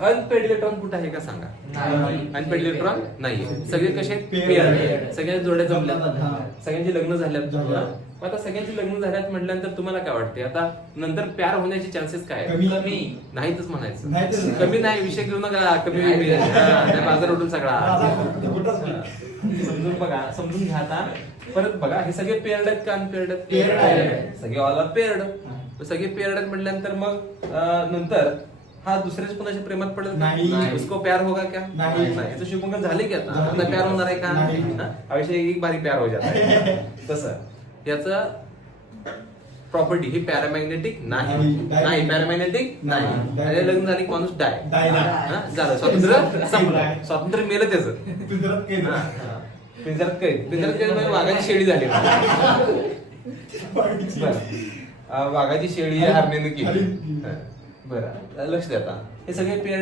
Unpaired electron कुठे आहे का सांगा? अनपेड इलेक्ट्रॉन नाही. सगळे कसे पेअर्ड, सगळ्या जोड्या जमल्या, सगळ्यांची लग्न झाल्यात. आता सगळ्यांची लग्न झाल्यात म्हटल्यानंतर तुम्हाला काय वाटते आता नंतर प्यार होण्याचे चान्सेस काय? कमी नाहीतच म्हणायचं. कमी नाही, विषय घेऊ नका. कमी बाजार उठून सगळा समजून बघा, समजून घ्या. आता परत बघा, हे सगळे पेअर्ड आहेत का अनपेअर्ड आहेत? सगळे ऑल आर पेअर्ड. सगळे पेअर्ड आहेत म्हटल्यानंतर मग नंतर हा दुसऱ्याच कोणाच्या प्रेमात पडेल नाही. उसको प्यार होगा क्या? नाही. शुभंकर झाले की आता प्यार होणार आहे का? आयुष्य एक बारी प्यार हो जाता है. तसं याचं प्रॉपर्टी ही पॅरामॅग्नेटिक नाही. पॅरामॅग्नेटिक नाही. लग्न झाले माणूस डाय झालं, स्वातंत्र्य संपलं. स्वातंत्र्य मेलं त्याचं. पिंजरात काही वाघाची शेळी झाली. वाघाची शेळी हरणेनं केली. बरं, लक्ष द्या. आता हे सगळे पेअर